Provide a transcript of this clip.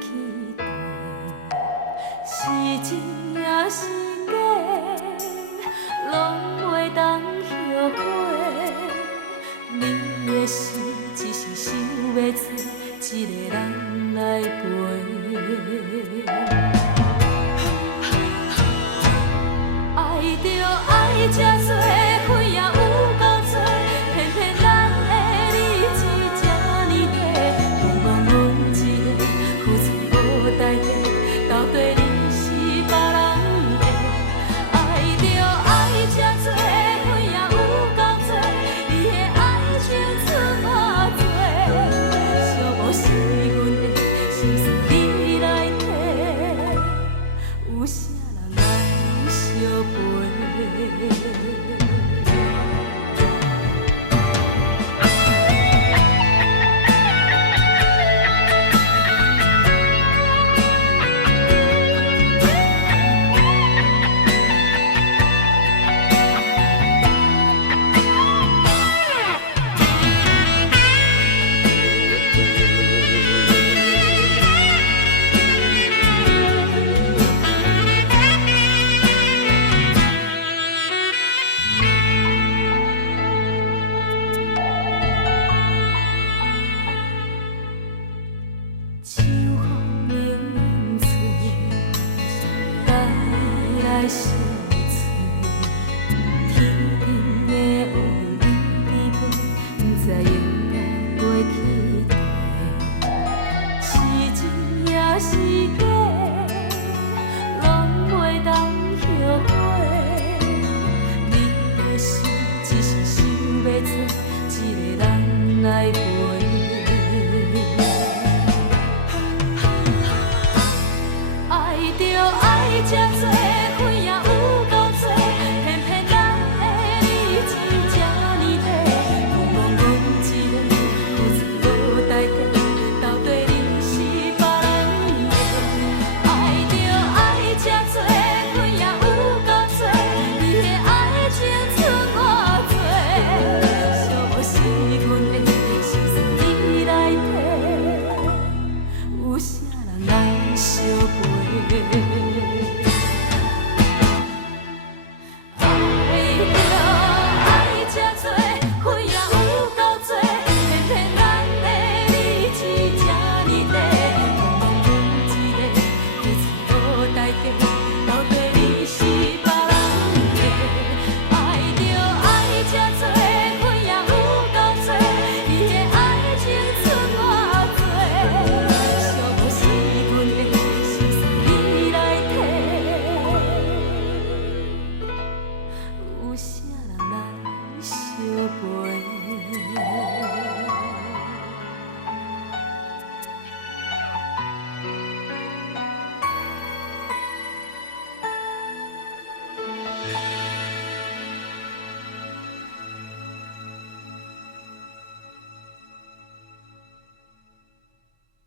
期待，是真也是假，拢袂当后悔。你的心只是想要找一个人来陪。爱着爱这多，费也有够多，偏偏咱的日子这呢短，茫茫阮一个付出无代价，到底你是别人的？爱着爱这多，费也有够多，你的爱情出偌多，寂寞是阮的心事你来提，有啥人来相陪？秋风迎吹，带来心碎。天顶的乌云低飞，不知应该飞去佗。是真也是假？